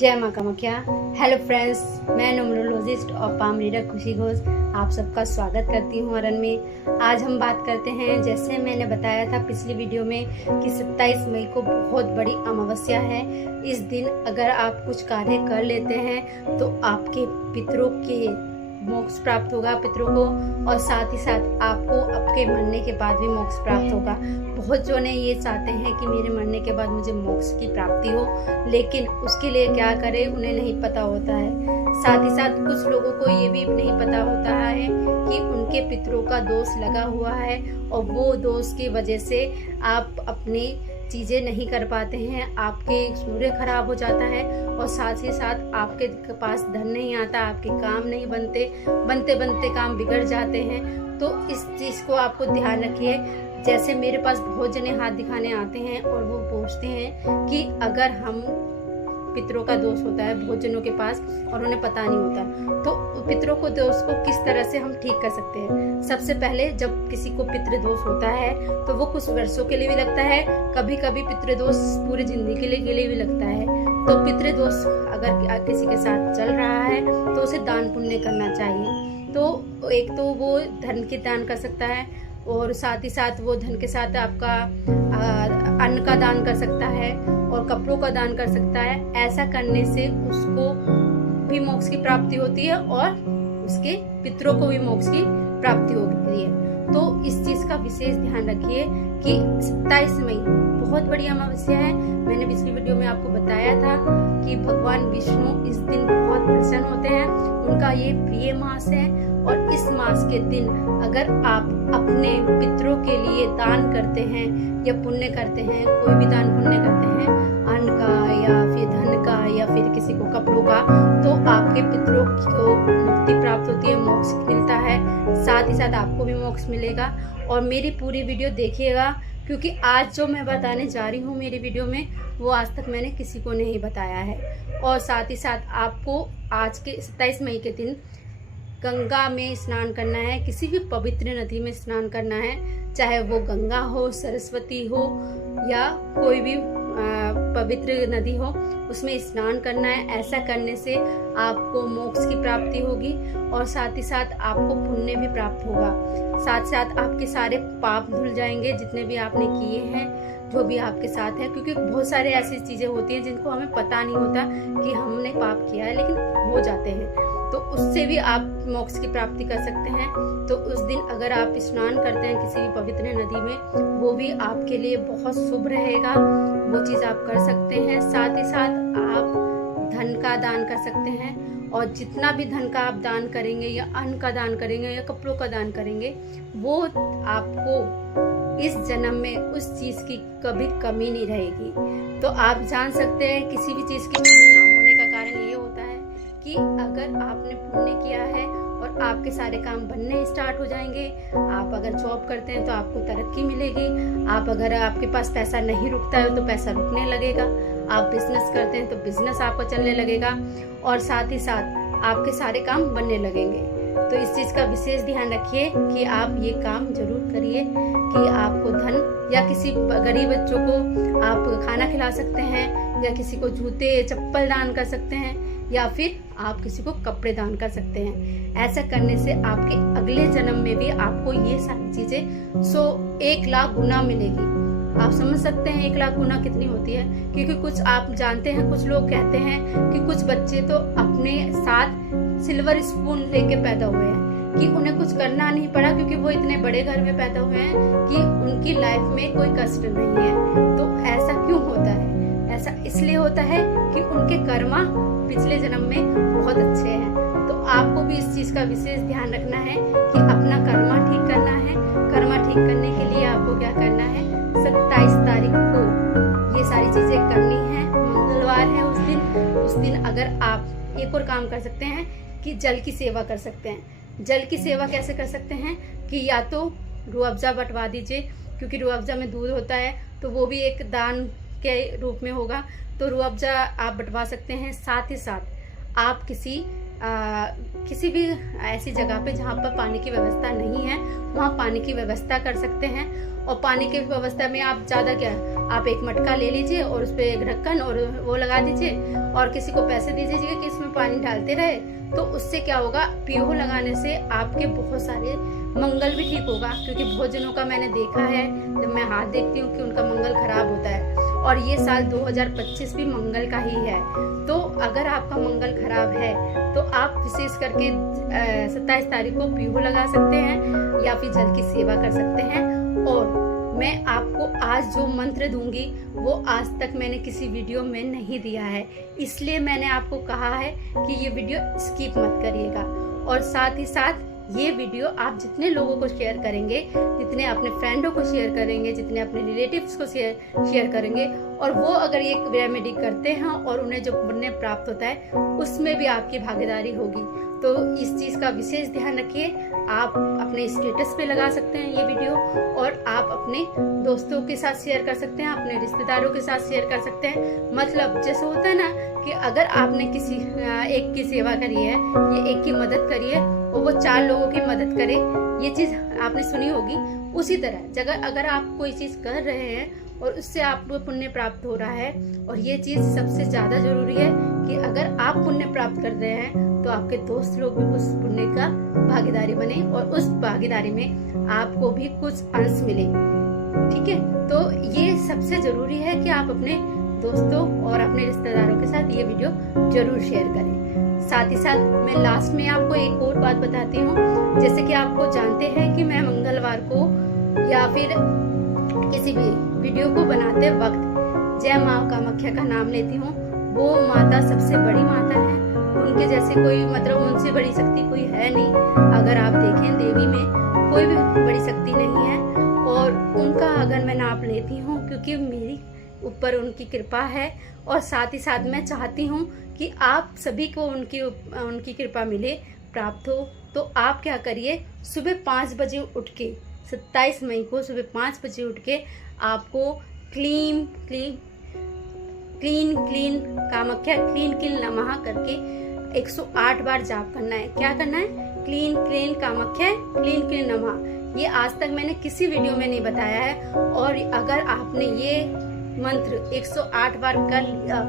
जय माँ Kamakhya. Hello friends, मैं न्यूमरोलॉजिस्ट और पाम रीडर खुशी घोष आप सबका स्वागत करती हूँ अरन में। आज हम बात करते हैं, जैसे मैंने बताया था पिछली वीडियो में कि 27 मई को बहुत बड़ी अमावस्या है। इस दिन अगर आप कुछ कार्य कर लेते हैं तो आपके पितरों के मोक्ष प्राप्त होगा, पितरों को, और साथ ही साथ आपको आपके मरने के बाद भी मोक्ष प्राप्त होगा। बहुत जो ने ये चाहते हैं कि मेरे मरने के बाद मुझे मोक्ष की प्राप्ति हो, लेकिन उसके लिए क्या करें उन्हें नहीं पता होता है। साथ ही साथ कुछ लोगों को ये भी नहीं पता होता है कि उनके पितरों का दोष लगा हुआ है और वो दोष की वजह से आप अपनी चीज़ें नहीं कर पाते हैं, आपके सूर्य खराब हो जाता है और साथ ही साथ आपके पास धन नहीं आता, आपके काम नहीं बनते काम बिगड़ जाते हैं। तो इस चीज़ को आपको ध्यान रखिए। जैसे मेरे पास बहुत जने हाथ दिखाने आते हैं और वो पूछते हैं कि अगर हम पितरों का दोष होता है बहुत जनों के पास और उन्हें पता नहीं होता, तो पितरों को दोष को किस तरह से हम ठीक कर सकते हैं। सबसे पहले जब किसी को पितृ दोष होता है तो वो कुछ वर्षों के लिए भी लगता है, कभी कभी पितृ दोष पूरी जिंदगी के लिए भी लगता है। तो पितृ दोष अगर किसी के साथ चल रहा है तो उसे दान पुण्य करना चाहिए। तो एक तो वो धन की दान कर सकता है और साथ ही साथ वो धन के साथ आपका अन्न का दान कर सकता है और कपड़ों का दान कर सकता है। ऐसा करने से उसको भी मोक्ष की प्राप्ति होती है और उसके पितरों को भी मोक्ष की प्राप्ति होती है। तो इस चीज का विशेष ध्यान रखिए कि 27 मई बहुत बड़ी अमावस्या है। मैंने पिछली वीडियो में आपको बताया था कि भगवान विष्णु इस दिन बहुत प्रसन्न होते हैं, उनका ये प्रिय मास है। और इस मास के दिन अगर आप अपने पितरों के लिए दान करते हैं या पुण्य करते हैं, कोई भी दान पुण्य करते हैं, अन्न का या फिर धन का या फिर किसी को कपड़ों का, तो आपके पितरों को मुक्ति प्राप्त होती है, मोक्ष मिलता है। साथ ही साथ आपको भी मोक्ष मिलेगा। और मेरी पूरी वीडियो देखिएगा, क्योंकि आज जो मैं बताने जा रही हूँ मेरी वीडियो में वो आज तक मैंने किसी को नहीं बताया है। और साथ ही साथ आपको आज के 27 मई के दिन गंगा में स्नान करना है, किसी भी पवित्र नदी में स्नान करना है, चाहे वो गंगा हो, सरस्वती हो या कोई भी पवित्र नदी हो, उसमें स्नान करना है। ऐसा करने से आपको मोक्ष की प्राप्ति होगी और साथ ही साथ आपको पुण्य भी प्राप्त होगा। साथ साथ आपके सारे पाप धुल जाएंगे जितने भी आपने किए हैं, जो भी आपके साथ है। क्योंकि बहुत सारे ऐसी चीजें होती हैं जिनको हमें पता नहीं होता कि हमने पाप किया है, लेकिन हो जाते हैं, तो उससे भी आप मोक्ष की प्राप्ति कर सकते हैं। तो उस दिन अगर आप स्नान करते हैं किसी भी पवित्र नदी में, वो भी आपके लिए बहुत शुभ रहेगा, वो चीज़ आप कर सकते हैं। साथ ही साथ आप धन का दान कर सकते हैं और जितना भी धन का आप दान करेंगे या अन्न का दान करेंगे या कपड़ों का दान करेंगे, वो आपको इस जन्म में उस चीज़ की कभी कमी नहीं रहेगी। तो आप जान सकते हैं किसी भी चीज़ की कमी ना होने का कारण ये होता है कि अगर आपने पुण्य किया है और आपके सारे काम बनने स्टार्ट हो जाएंगे। आप अगर जॉब करते हैं तो आपको तरक्की मिलेगी, आप अगर आपके पास पैसा नहीं रुकता है तो पैसा रुकने लगेगा, आप बिजनेस करते हैं तो बिजनेस आपका चलने लगेगा और साथ ही साथ आपके सारे काम बनने लगेंगे। तो इस चीज़ का विशेष ध्यान रखिए कि आप ये काम जरूर करिए कि आपको धन या किसी गरीब बच्चों को आप खाना खिला सकते हैं या किसी को जूते चप्पल दान कर सकते हैं या फिर आप किसी को कपड़े दान कर सकते हैं। ऐसा करने से आपके अगले जन्म में भी आपको ये सारी चीजें 1 लाख गुना मिलेगी। आप समझ सकते हैं 1 लाख गुना कितनी होती है। क्योंकि कुछ आप जानते हैं, कुछ लोग कहते हैं कि कुछ बच्चे तो अपने साथ सिल्वर स्पून लेके पैदा हुए हैं कि उन्हें कुछ करना नहीं पड़ा, क्योंकि वो इतने बड़े घर में पैदा हुए हैं कि उनकी लाइफ में कोई कष्ट नहीं है। तो ऐसा क्यों होता है? ऐसा इसलिए होता है कि उनके कर्मा पिछले जन्म में बहुत अच्छे हैं। तो आपको भी इस चीज का विशेष ध्यान रखना है कि अपना कर्मा ठीक करना है। कर्मा ठीक करने के लिए आपको क्या करना है, 27 तारीख को ये सारी चीजें करनी है। मंगलवार है उस दिन अगर आप एक और काम कर सकते हैं कि जल की सेवा कर सकते हैं। जल की सेवा कैसे कर सकते हैं कि या तो रूह अफ़ज़ा बंटवा दीजिए, क्योंकि रूह अफ़ज़ा में दूध होता है, तो वो भी एक दान के रूप में होगा, तो रूह अफ़ज़ा आप बंटवा सकते हैं। साथ ही साथ आप किसी भी ऐसी जगह पे जहाँ पर पानी की व्यवस्था नहीं है, वहाँ पानी की व्यवस्था कर सकते हैं। और पानी की व्यवस्था में आप ज़्यादा क्या आप एक मटका ले लीजिए और उस पर एक ढक्कन और वो लगा दीजिए और किसी को पैसे दीजिए कि इसमें पानी डालते रहे। तो उससे क्या होगा, पीओ लगाने से आपके बहुत सारे मंगल भी ठीक होगा, क्योंकि बहुत जनों का मैंने देखा है, जब मैं हाथ देखती हूँ कि उनका मंगल खराब होता है। और ये साल 2025 भी मंगल का ही है। तो अगर आपका मंगल खराब है तो आप विशेष करके 27 तारीख को पीओ लगा सकते हैं या फिर जल की सेवा कर सकते हैं। और मैं आपको आज जो मंत्र दूंगी वो आज तक मैंने किसी वीडियो में नहीं दिया है, इसलिए मैंने आपको कहा है कि ये वीडियो स्किप मत करिएगा। और साथ ही साथ ये वीडियो आप जितने लोगों को शेयर करेंगे, जितने अपने फ्रेंडों को शेयर करेंगे, जितने अपने रिलेटिव्स को शेयर करेंगे, और वो अगर ये रेमेडी करते हैं और उन्हें जो पुण्य प्राप्त होता है उसमें भी आपकी भागीदारी होगी। तो इस चीज़ का विशेष ध्यान रखिए। आप अपने स्टेटस पे लगा सकते हैं ये वीडियो, और आप अपने दोस्तों के साथ शेयर कर सकते हैं, अपने रिश्तेदारों के साथ शेयर कर सकते हैं। मतलब जैसे होता है ना कि अगर आपने किसी एक की सेवा करी है या एक की मदद करी है और वो 4 लोगों की मदद करे, ये चीज़ आपने सुनी होगी। उसी तरह अगर आप कोई चीज़ कर रहे हैं और उससे आपको पुण्य प्राप्त हो रहा है, और ये चीज़ सबसे ज़्यादा जरूरी है कि अगर आप पुण्य प्राप्त कर रहे हैं तो आपके दोस्त लोग भी उस पुण्य का भागीदारी बने और उस भागीदारी में आपको भी कुछ अंश मिले। ठीक है, तो ये सबसे जरूरी है कि आप अपने दोस्तों और अपने रिश्तेदारों के साथ ये वीडियो जरूर शेयर करें। साथ ही साथ मैं लास्ट में आपको एक और बात बताती हूँ। जैसे कि आपको जानते हैं कि मैं मंगलवार को या फिर किसी भी वीडियो को बनाते वक्त जय माँ कामाख्या का नाम लेती हूँ। वो माता सबसे बड़ी माता है, उनके जैसे कोई मतलब उनसे बड़ी शक्ति कोई है नहीं। अगर आप देखें देवी में कोई भी बड़ी शक्ति नहीं है, और उनका अगर मैं नाम लेती हूँ क्योंकि मेरी ऊपर उनकी कृपा है। और साथ ही साथ मैं चाहती हूँ कि आप सभी को उनकी कृपा मिले, प्राप्त हो। तो आप क्या करिए, सुबह 5 बजे उठ के 27 मई को सुबह 5 बजे उठ के आपको क्लीन कामाख्या क्लीन नमः करके 108 बार जाप करना है। क्या करना है? क्लीन कामाख्या क्लीन नमः। ये आज तक मैंने किसी वीडियो में नहीं बताया है। और अगर आपने ये मंत्र 108 बार कर लिया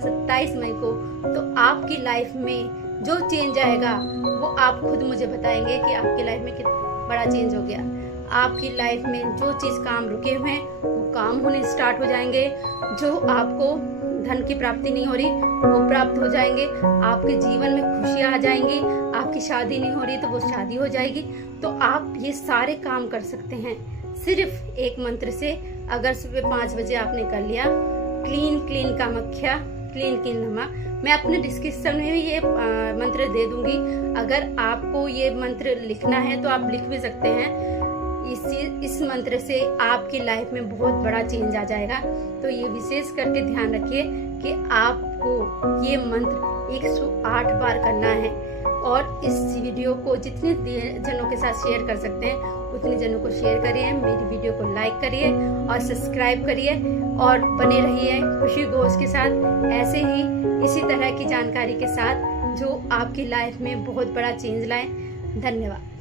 27 मई को, तो आपकी लाइफ में जो चेंज आएगा वो आप खुद मुझे बताएंगे कि आपकी लाइफ में कितना बड़ा चेंज हो गया। आपकी लाइफ में जो चीज़ काम रुके हुए हैं वो काम होने स्टार्ट हो जाएंगे। जो आपको धन की प्राप्ति नहीं हो रही वो प्राप्त हो जाएंगे। आपके जीवन में खुशियाँ आ जाएंगी। आपकी शादी नहीं हो रही तो वो शादी हो जाएगी। तो आप ये सारे काम कर सकते हैं सिर्फ एक मंत्र से। अगर सुबह 5 बजे आपने कर लिया क्लीन कामाख्या क्लीन नमः, मैं अपने डिस्क्रिप्शन में भी ये मंत्र दे दूंगी। अगर आपको ये मंत्र लिखना है तो आप लिख भी सकते हैं। इस मंत्र से आपकी लाइफ में बहुत बड़ा चेंज आ जाएगा। तो ये विशेष करके ध्यान रखिए कि आपको ये मंत्र 108 बार करना है। और इस वीडियो को जितने जनों के साथ शेयर कर सकते हैं उतने जनों को शेयर करिए। मेरी वीडियो को लाइक करिए और सब्सक्राइब करिए और बने रहिए खुशी घोष के साथ। ऐसे ही इसी तरह की जानकारी के साथ जो आपकी लाइफ में बहुत बड़ा चेंज लाए। धन्यवाद।